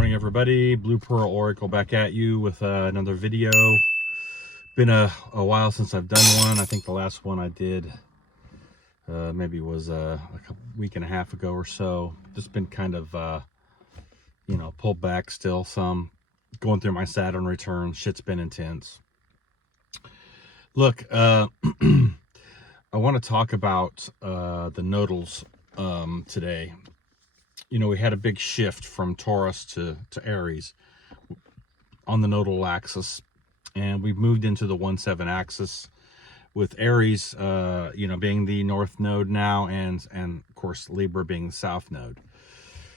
morning, everybody. Blue Pearl Oracle back at you with another video. Been a while since I've done one. I think the last one I did maybe was a week and a half ago or so. Just been kind of, pulled back still some. Going through my Saturn return. Shit's been intense. Look, I want to talk about the nodals today. We had a big shift from Taurus to Aries on the nodal axis, and we've moved into the 1-7 axis with Aries, being the north node now, and of course Libra being the south node.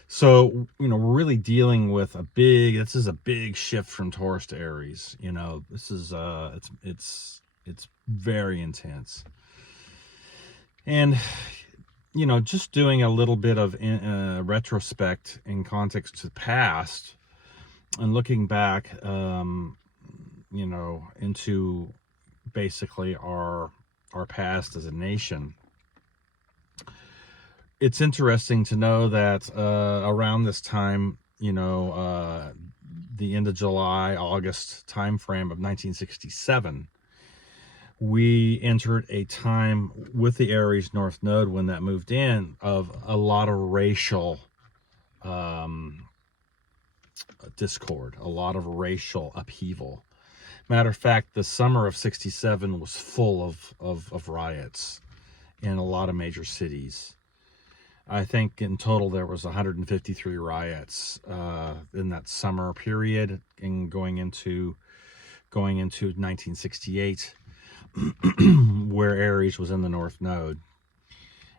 So, we're really dealing with this is a big shift from Taurus to Aries. This is, it's very intense. And, just doing a little bit of retrospect in context to the past and looking back, into basically our past as a nation. It's interesting to know that around this time, the end of July, August timeframe of 1967, we entered a time with the Aries North Node when that moved in of a lot of racial discord, a lot of racial upheaval. Matter of fact, the summer of 67 was full of riots in a lot of major cities. I think in total there was 153 riots in that summer period, and going into 1968. Where Aries was in the north node,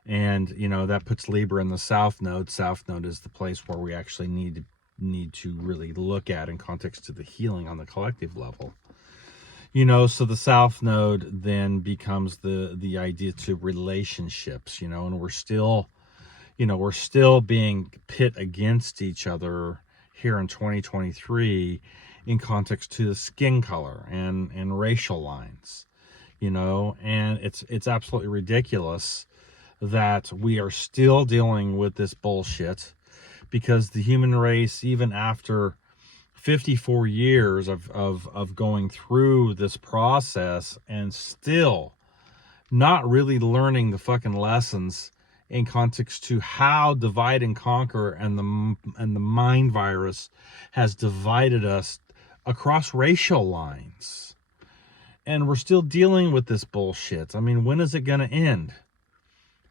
and that puts Libra in the south node. South node is the place where we actually need to really look at in context to the healing on the collective level. So the south node then becomes the idea to relationships, and we're still being pit against each other here in 2023 in context to the skin color and racial lines. And it's absolutely ridiculous that we are still dealing with this bullshit, because the human race, even after 54 years of going through this process and still not really learning the fucking lessons in context to how divide and conquer and the mind virus has divided us across racial lines. And we're still dealing with this bullshit. I mean, when is it going to end?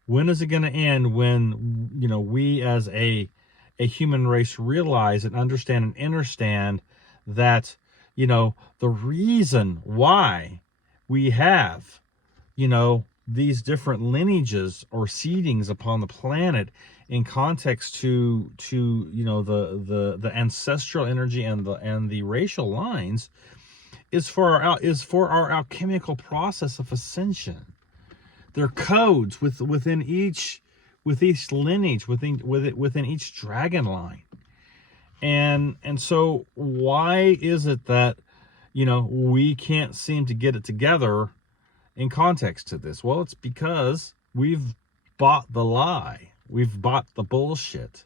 When is it going to end when, we as a human race realize and understand and understand that, the reason why we have, these different lineages or seedings upon the planet in context to the ancestral energy and the racial lines is for our alchemical process of ascension. There are codes within each lineage, within each dragon line, and so why is it that we can't seem to get it together in context to this? Well, it's because we've bought the lie, we've bought the bullshit.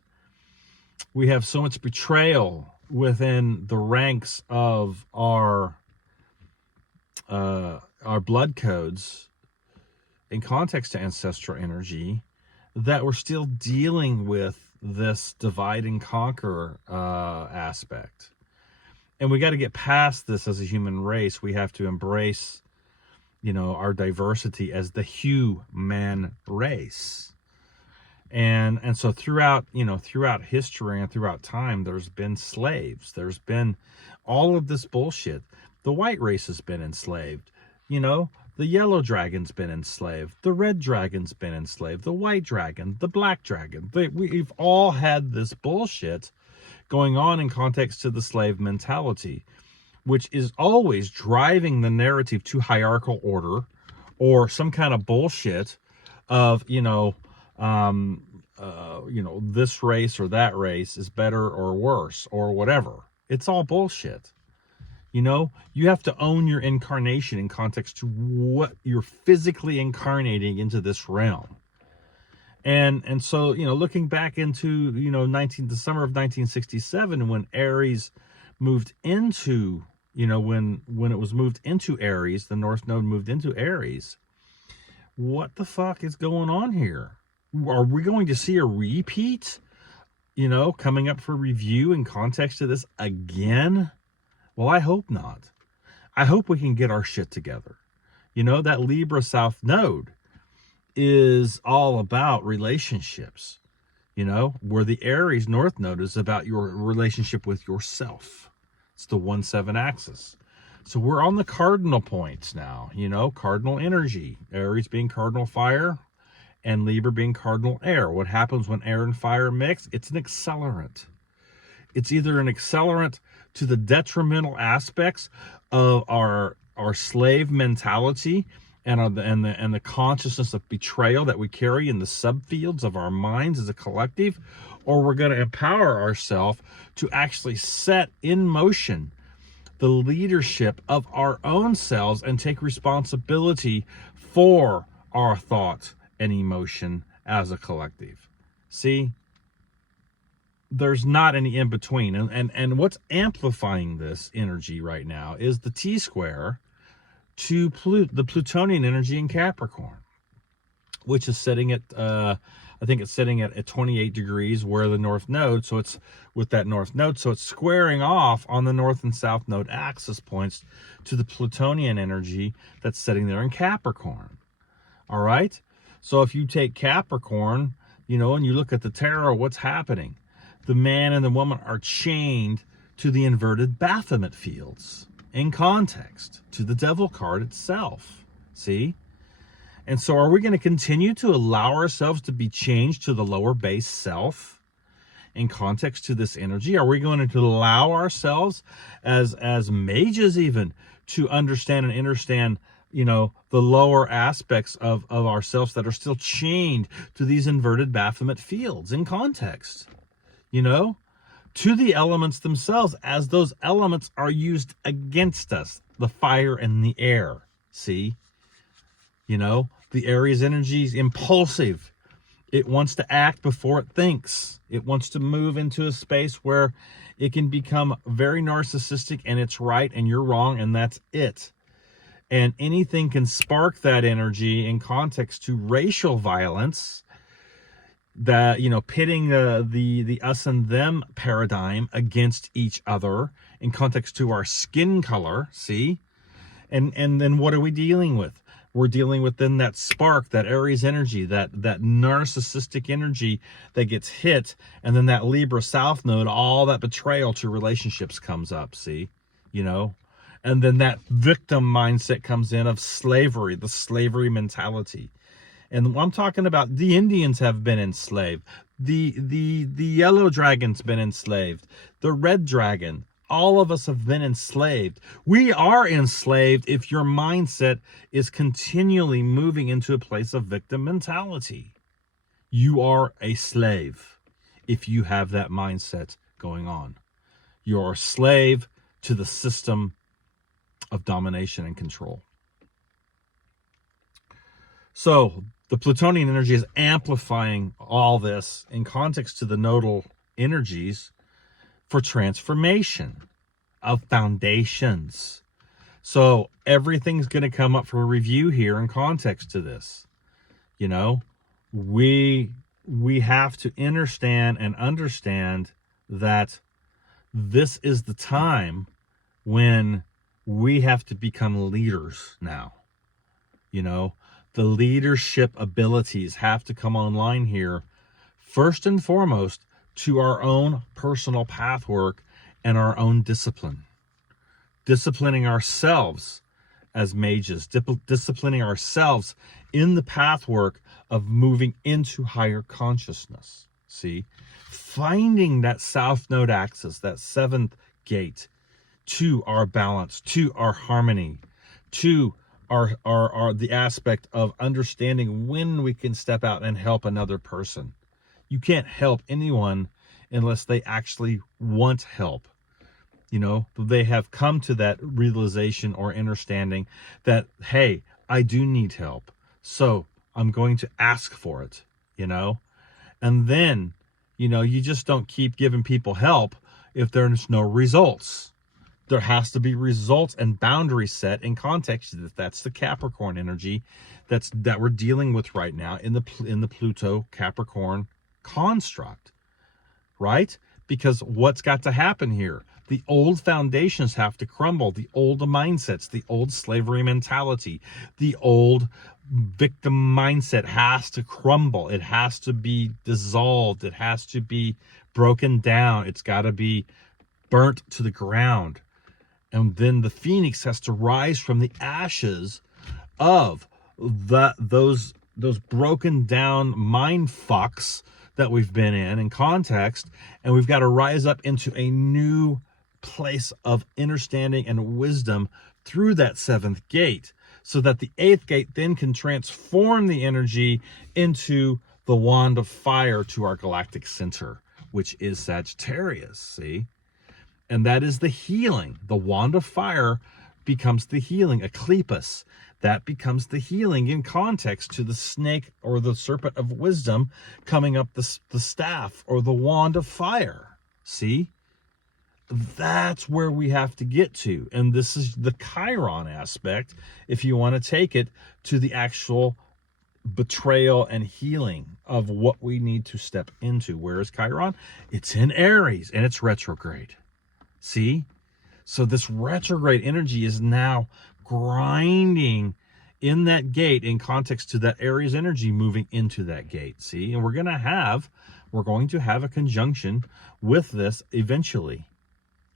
We have so much betrayal within the ranks of our blood codes in context to ancestral energy that we're still dealing with this divide and conquer aspect. And we got to get past this as a human race. We have to embrace, our diversity as the human race. And so throughout history and throughout time, there's been slaves. There's been all of this bullshit. The white race has been enslaved. The yellow dragon's been enslaved. The red dragon's been enslaved. The white dragon, the black dragon. We've all had this bullshit going on in context to the slave mentality, which is always driving the narrative to hierarchical order or some kind of bullshit of, this race or that race is better or worse or whatever. It's all bullshit. You have to own your incarnation in context to what you're physically incarnating into this realm. And so, looking back into, the summer of 1967, when Aries moved into, when it was moved into Aries, the North Node moved into Aries. What the fuck is going on here? Are we going to see a repeat, coming up for review in context to this again? Well, I hope not. I hope we can get our shit together. That Libra South Node is all about relationships, where the Aries North Node is about your relationship with yourself. It's the 1-7 axis. So we're on the cardinal points now, cardinal energy, Aries being cardinal fire and Libra being cardinal air. What happens when air and fire mix? It's an accelerant. It's either an accelerant to the detrimental aspects of our slave mentality and the consciousness of betrayal that we carry in the subfields of our minds as a collective, or we're going to empower ourselves to actually set in motion the leadership of our own selves and take responsibility for our thoughts and emotion as a collective. See, there's not any in between. And what's amplifying this energy right now is the T-square to the Plutonian energy in Capricorn, which is sitting at, I think it's sitting at 28 degrees where the North Node, so it's with that North Node, so it's squaring off on the North and South Node axis points to the Plutonian energy that's sitting there in Capricorn. All right? So if you take Capricorn, and you look at the tarot, what's happening? The man and the woman are chained to the inverted Baphomet fields in context to the Devil card itself. See? And so are we going to continue to allow ourselves to be changed to the lower base self in context to this energy? Are we going to allow ourselves as mages even to understand and understand, the lower aspects of ourselves that are still chained to these inverted Baphomet fields in context, to the elements themselves, as those elements are used against us, the fire and the air. See? The Aries energy is impulsive. It wants to act before it thinks. It wants to move into a space where it can become very narcissistic and it's right and you're wrong and that's it. And anything can spark that energy in context to racial violence, that, pitting the us and them paradigm against each other in context to our skin color. See? And then what are we dealing with? We're dealing with then that spark, that Aries energy, that narcissistic energy that gets hit, and then that Libra South Node, all that betrayal to relationships comes up, see? And then that victim mindset comes in of slavery, the slavery mentality. And I'm talking about the Indians have been enslaved. The yellow dragon's been enslaved. The red dragon. All of us have been enslaved. We are enslaved if your mindset is continually moving into a place of victim mentality. You are a slave if you have that mindset going on. You're a slave to the system of domination and control. So the Plutonian energy is amplifying all this in context to the nodal energies for transformation of foundations. So everything's going to come up for review here in context to this. We have to understand that this is the time when we have to become leaders now. The leadership abilities have to come online here, first and foremost, to our own personal path work and our own discipline. Disciplining ourselves as mages, disciplining ourselves in the path work of moving into higher consciousness. See? Finding that South Node axis, that seventh gate, to our balance, to our harmony, to our the aspect of understanding when we can step out and help another person. You can't help anyone unless they actually want help. They have come to that realization or understanding that, hey, I do need help. So I'm going to ask for it. you know? And then, you know, you just don't keep giving people help if there's no results. There has to be results and boundaries set in context. That's the Capricorn energy that we're dealing with right now in the Pluto Capricorn construct, right? Because what's got to happen here? The old foundations have to crumble. The old mindsets, the old slavery mentality, the old victim mindset has to crumble. It has to be dissolved. It has to be broken down. It's got to be burnt to the ground. And then the phoenix has to rise from the ashes of those broken down mind fucks that we've been in context, and we've got to rise up into a new place of understanding and wisdom through that seventh gate, so that the eighth gate then can transform the energy into the wand of fire to our galactic center, which is Sagittarius, see? And that is the healing. The wand of fire becomes the healing, a Clepus. That becomes the healing in context to the snake or the serpent of wisdom coming up the staff or the wand of fire. See? That's where we have to get to. And this is the Chiron aspect, if you want to take it to the actual betrayal and healing of what we need to step into. Where is Chiron? It's in Aries and it's retrograde. See? So this retrograde energy is now grinding in that gate in context to that Aries energy moving into that gate. See? And we're going to have a conjunction with this eventually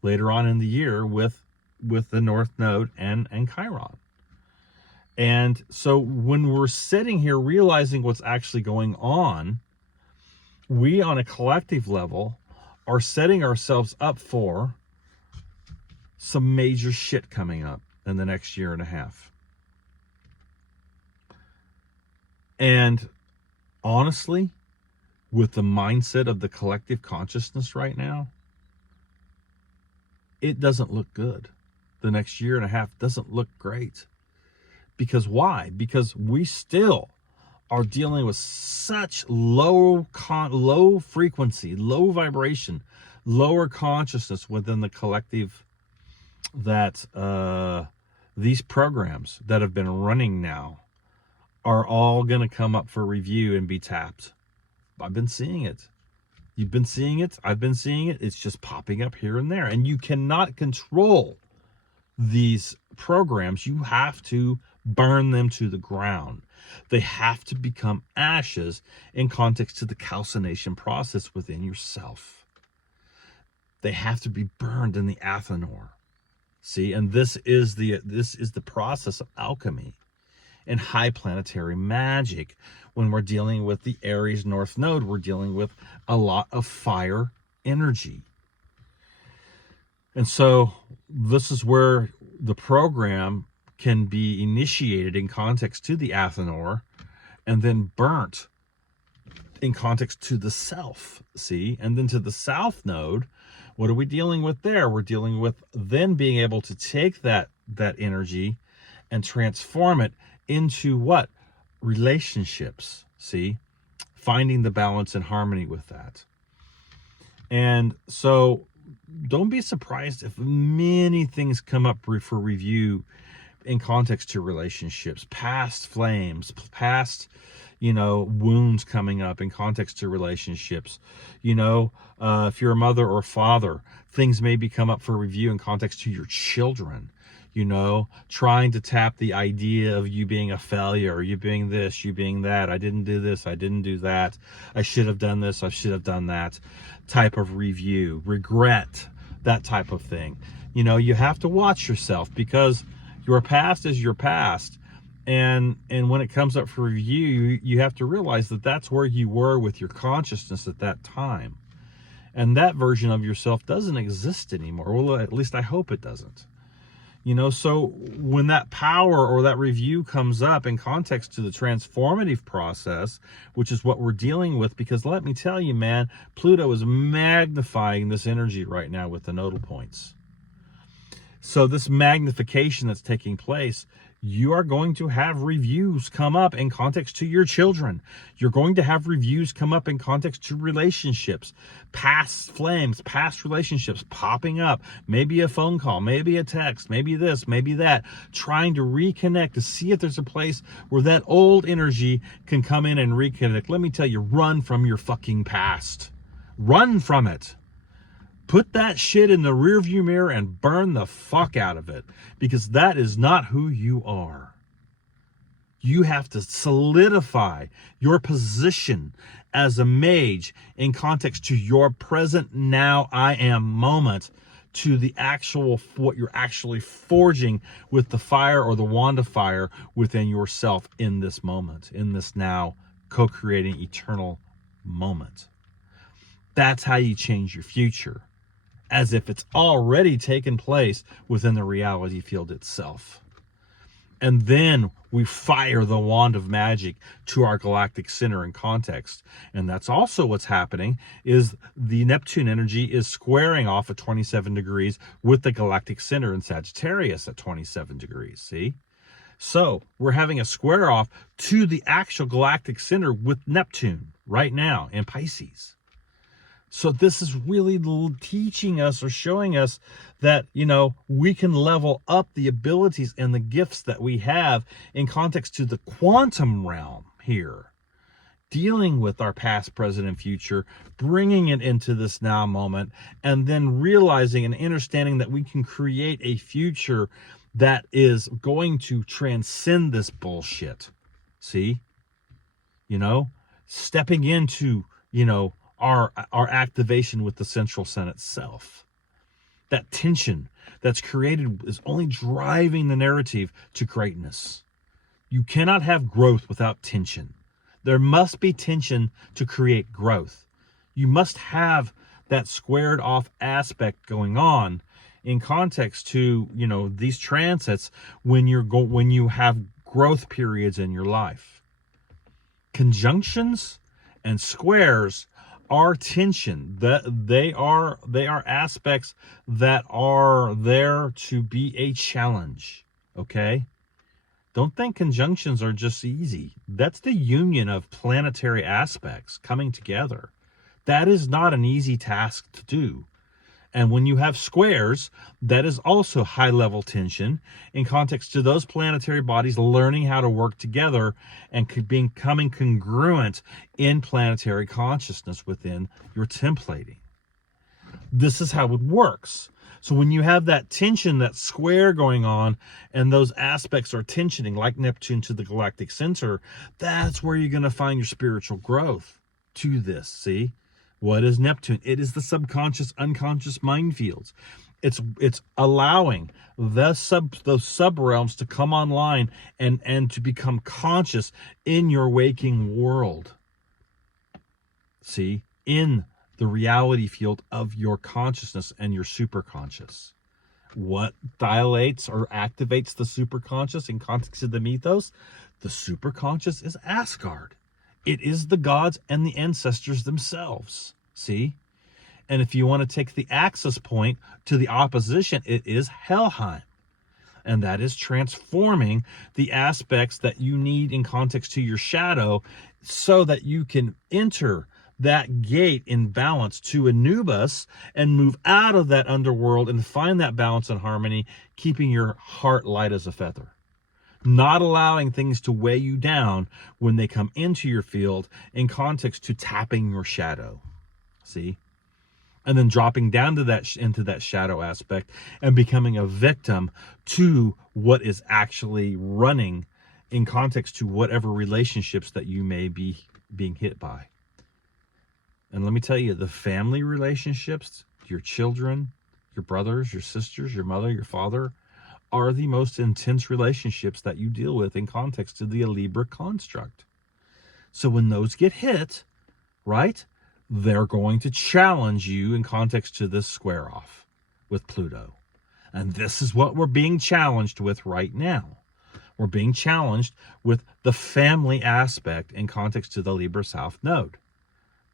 later on in the year with the North Node and Chiron. And so when we're sitting here realizing what's actually going on, we on a collective level are setting ourselves up for some major shit coming up in the next year and a half. And honestly, with the mindset of the collective consciousness right now, it doesn't look good. The next year and a half doesn't look great. Because why? Because we still are dealing with such low frequency, low vibration, lower consciousness within the collective, that these programs that have been running now are all going to come up for review and be tapped. I've been seeing it. You've been seeing it. I've been seeing it. It's just popping up here and there. And you cannot control these programs. You have to burn them to the ground. They have to become ashes in context to the calcination process within yourself. They have to be burned in the Athanor. See, and this is the process of alchemy and high planetary magic. When we're dealing with the Aries North Node, we're dealing with a lot of fire energy. And so this is where the program can be initiated in context to the Athanor and then burnt in context to the self, see? And then to the South Node, what are we dealing with there? We're dealing with then being able to take that energy and transform it into what? Relationships, see? Finding the balance and harmony with that. And so don't be surprised if many things come up for review in context to relationships, past flames, past, wounds coming up in context to relationships. If you're a mother or father, things may come up for review in context to your children. Trying to tap the idea of you being a failure, you being this, you being that. I didn't do this, I didn't do that. I should have done this, I should have done that type of review. Regret, that type of thing. You have to watch yourself, because your past is your past. And when it comes up for review, you have to realize that that's where you were with your consciousness at that time. And that version of yourself doesn't exist anymore. Well, at least I hope it doesn't. So when that power or that review comes up in context to the transformative process, which is what we're dealing with, because let me tell you, man, Pluto is magnifying this energy right now with the nodal points. So this magnification that's taking place You are going to have reviews come up in context to your children. You're going to have reviews come up in context to relationships, past flames, past relationships popping up, maybe a phone call, maybe a text, maybe this, maybe that, trying to reconnect to see if there's a place where that old energy can come in and reconnect. Let me tell you, run from your fucking past. Run from it. Put that shit in the rearview mirror and burn the fuck out of it, because that is not who you are. You have to solidify your position as a mage in context to your present now I am moment, to the actual what you're actually forging with the fire or the wand of fire within yourself in this moment, in this now co-creating eternal moment. That's how you change your future, as if it's already taken place within the reality field itself. And then we fire the wand of magic to our galactic center in context. And that's also what's happening, is the Neptune energy is squaring off at 27 degrees with the galactic center in Sagittarius at 27 degrees, see? So we're having a square off to the actual galactic center with Neptune right now in Pisces. So this is really teaching us or showing us that, we can level up the abilities and the gifts that we have in context to the quantum realm here, dealing with our past, present, and future, bringing it into this now moment, and then realizing and understanding that we can create a future that is going to transcend this bullshit. See? Stepping into, our activation with the central sun itself. That tension that's created is only driving the narrative to greatness. You cannot have growth without tension. There must be tension to create growth. You must have that squared off aspect going on in context to, these transits when you have growth periods in your life. Conjunctions and squares are tension. That they are aspects that are there to be a challenge. Okay? Don't think conjunctions are just easy. That's the union of planetary aspects coming together. That is not an easy task to do. And when you have squares, that is also high-level tension in context to those planetary bodies learning how to work together and becoming congruent in planetary consciousness within your templating. This is how it works. So when you have that tension, that square going on, and those aspects are tensioning, like Neptune to the galactic center, that's where you're going to find your spiritual growth to this, see? What is Neptune? It is the subconscious, unconscious mind fields. It's allowing those sub realms to come online and to become conscious in your waking world. See, in the reality field of your consciousness and your superconscious. What dilates or activates the superconscious in context of the mythos? The superconscious is Asgard. It is the gods and the ancestors themselves. See? And if you want to take the axis point to the opposition, it is Helheim. And that is transforming the aspects that you need in context to your shadow so that you can enter that gate in balance to Anubis and move out of that underworld and find that balance and harmony, keeping your heart light as a feather. Not allowing things to weigh you down when they come into your field in context to tapping your shadow. See? And then dropping down to that into that shadow aspect and becoming a victim to what is actually running in context to whatever relationships that you may be being hit by. And let me tell you, the family relationships, your children, your brothers, your sisters, your mother, your father, are the most intense relationships that you deal with in context to the Libra construct. So when those get hit, right, they're going to challenge you in context to this square off with Pluto. And this is what we're being challenged with right now. We're being challenged with the family aspect in context to the Libra South Node.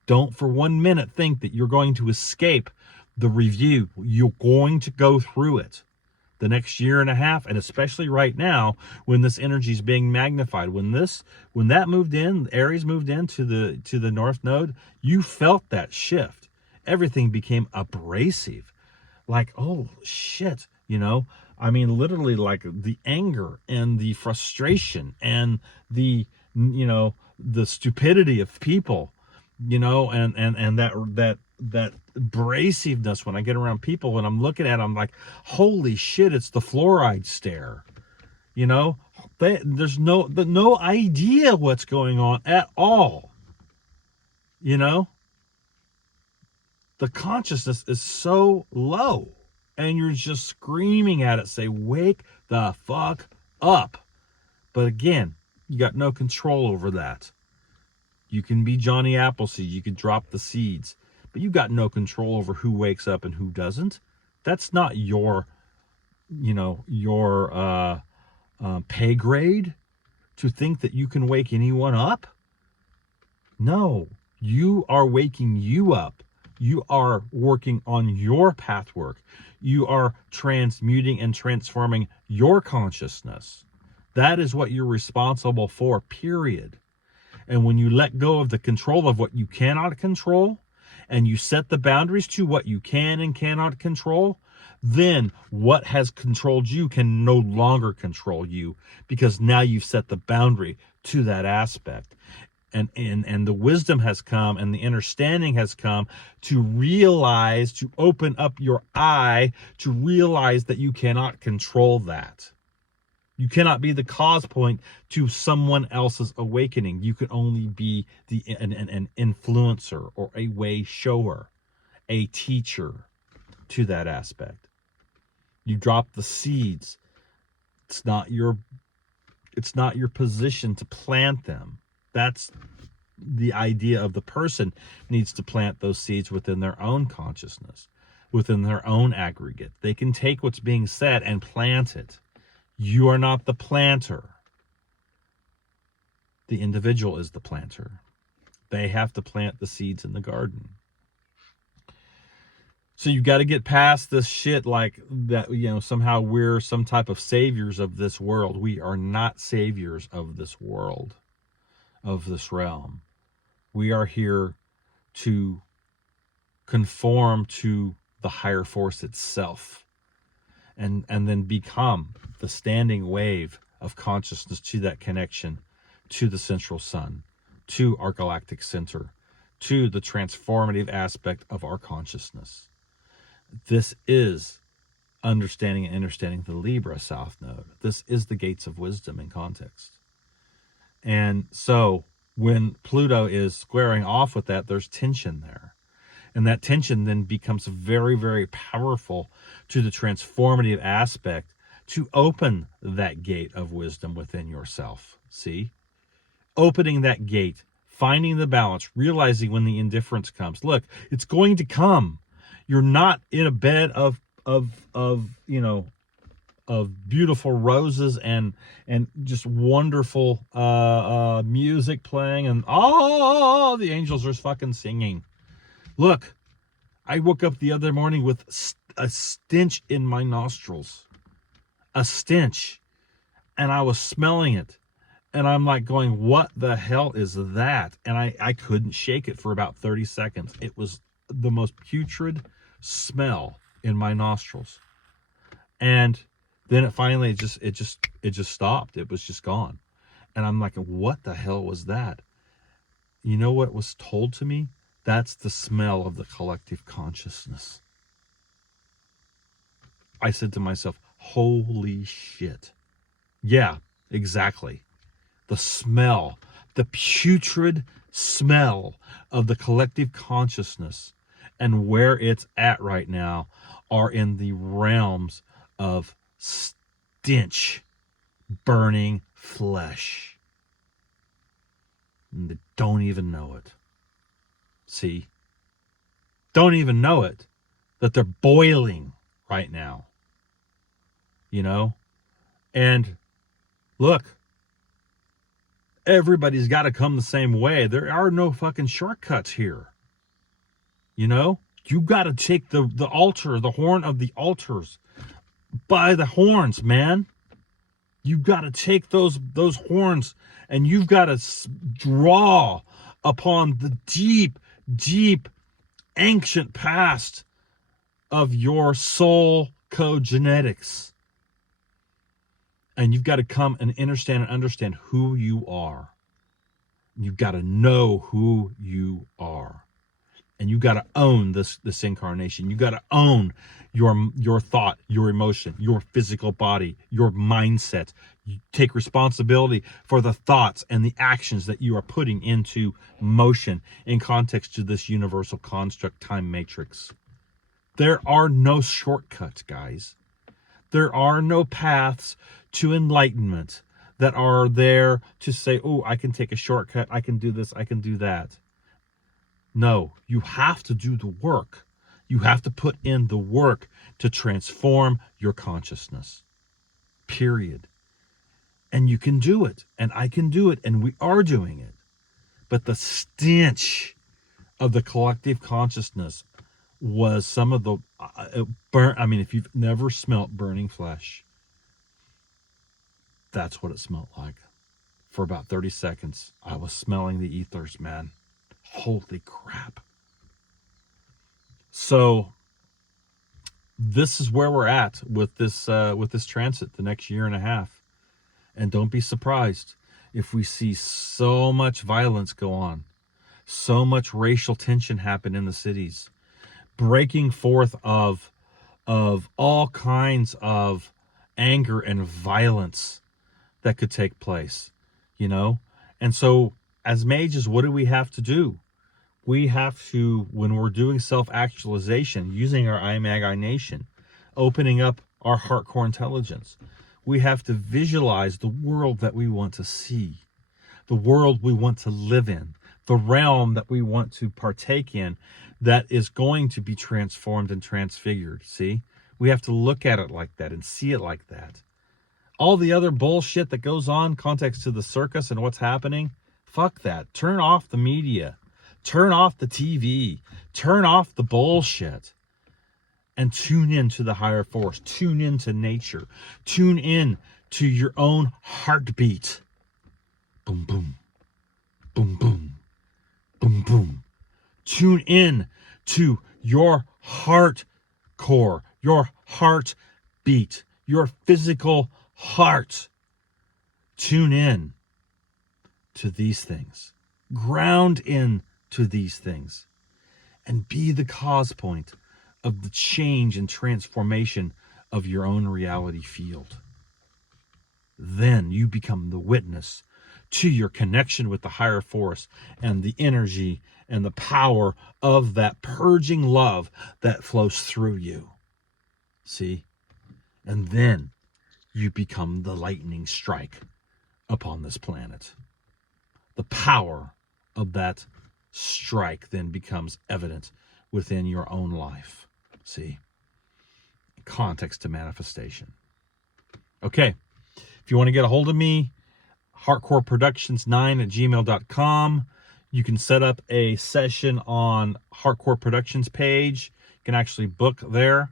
Don't for 1 minute think that you're going to escape the review. You're going to go through it. the next year and a half, and especially right now when this energy is being magnified. When that moved in, Aries moved into the North Node, you felt that shift. Everything became abrasive. Like, oh shit, I mean, literally, like the anger and the frustration and the stupidity of people, and that abrasiveness when I get around people and I'm looking at them, I'm like, holy shit, it's the fluoride stare. There's no idea what's going on at all. The consciousness is so low, and you're just screaming at it, say, wake the fuck up. But again, you got no control over that. You can be Johnny Appleseed, you can drop the seeds, but you got no control over who wakes up and who doesn't. That's not your pay grade to think that you can wake anyone up. No, you are waking you up. You are working on your path work. You are transmuting and transforming your consciousness. That is what you're responsible for, period. And when you let go of the control of what you cannot control, and you set the boundaries to what you can and cannot control, then what has controlled you can no longer control you, because now you've set the boundary to that aspect. And the wisdom has come and the understanding has come to realize, to open up your eye, to realize that you cannot control that. You cannot be the cause point to someone else's awakening. You can only be an influencer or a way shower, a teacher to that aspect. You drop the seeds. It's not your position to plant them. That's the idea of the person needs to plant those seeds within their own consciousness, within their own aggregate. They can take what's being said and plant it. You are not the planter. The individual is the planter. They have to plant the seeds in the garden. So you got to get past this shit like that, somehow we're some type of saviors of this world. We are not saviors of this world, of this realm. We are here to conform to the higher force itself, and then become the standing wave of consciousness to that connection, to the central sun, to our galactic center, to the transformative aspect of our consciousness. This is understanding the Libra South Node. This is the gates of wisdom in context. And so when Pluto is squaring off with that, there's tension there. And that tension then becomes very, very powerful to the transformative aspect to open that gate of wisdom within yourself. See? Opening that gate, finding the balance, realizing when the indifference comes. Look, it's going to come. You're not in a bed of beautiful roses and just wonderful music playing, and the angels are fucking singing. Look, I woke up the other morning with a stench in my nostrils. A stench. And I was smelling it. And I'm like going, what the hell is that? And I couldn't shake it for about 30 seconds. It was the most putrid smell in my nostrils. And then it finally it just stopped. It was just gone. And I'm like, what the hell was that? You know what was told to me? That's the smell of the collective consciousness. I said to myself, holy shit. Yeah, exactly. The smell, the putrid smell of the collective consciousness and where it's at right now are in the realms of stench, burning flesh. And they don't even know it. See? Don't even know it, that they're boiling right now. And look, everybody's got to come the same way. There are no fucking shortcuts here. You got to take the altar, the horn of the altars, by the horns, man. You've got to take those horns, and you've got to draw upon the deep, deep, ancient past of your soul code genetics. And you've got to come and understand who you are. You've got to know who you are. And you got to own this incarnation. You got to own your thought, your emotion, your physical body, your mindset. You take responsibility for the thoughts and the actions that you are putting into motion in context to this universal construct time matrix. There are no shortcuts, guys. There are no paths to enlightenment that are there to say, oh, I can take a shortcut, I can do this, I can do that. No, you have to do the work. You have to put in the work to transform your consciousness. Period. And you can do it, and I can do it, and we are doing it. But the stench of the collective consciousness was some of the if you've never smelt burning flesh, that's what it smelled like. For about 30 seconds, I was smelling the ethers, man. Holy crap. So this is where we're at with this transit the next year and a half. And don't be surprised if we see so much violence go on, so much racial tension happen in the cities, breaking forth of all kinds of anger and violence that could take place, you know? And so as mages, what do we have to do? We have to, when we're doing self-actualization, using our imagination, opening up our heart core intelligence, we have to visualize the world that we want to see, the world we want to live in, the realm that we want to partake in that is going to be transformed and transfigured. See, we have to look at it like that and see it like that. All the other bullshit that goes on, context to the circus and what's happening, fuck that. Turn off the media. Turn off the TV. Turn off the bullshit. And tune in to the higher force. Tune in to nature. Tune in to your own heartbeat. Boom, boom. Boom, boom. Boom, boom. Tune in to your heart core, your heart beat, your physical heart. Tune in to these things. Ground in to these things. And be the cause point of the change and transformation of your own reality field. Then you become the witness to your connection with the higher force and the energy and the power of that purging love that flows through you. See? And then you become the lightning strike upon this planet. The power of that strike then becomes evident within your own life. See? Context to manifestation. Okay. If you want to get a hold of me, heartcoreproductions9@gmail.com. You can set up a session on Heartcore Productions page. You can actually book there.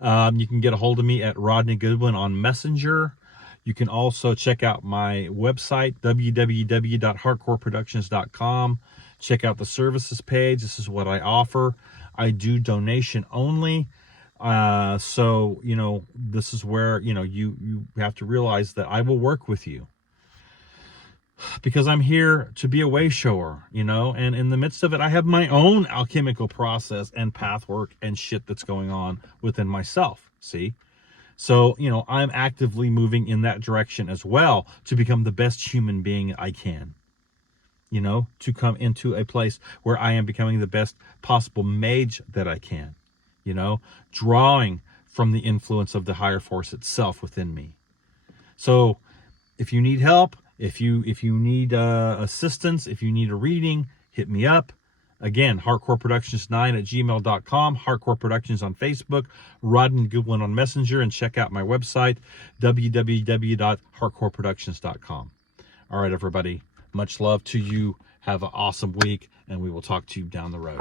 You can get a hold of me at Rodney Goodwin on Messenger. You can also check out my website, www.heartcoreproductions.com. Check out the services page. This is what I offer. I do donation only. So, you know, this is where, you know, you have to realize that I will work with you. Because I'm here to be a way shower, you know, and in the midst of it, I have my own alchemical process and path work and shit that's going on within myself, see? So, you know, I'm actively moving in that direction as well to become the best human being I can, you know, to come into a place where I am becoming the best possible mage that I can, you know, drawing from the influence of the higher force itself within me. So if you need help, if you need assistance, if you need a reading, hit me up. Again, heartcoreproductions9@gmail.com, Heartcore Productions on Facebook, Rodney Goodwin on Messenger, and check out my website, www.heartcoreproductions.com. All right, everybody. Much love to you. Have an awesome week, and we will talk to you down the road.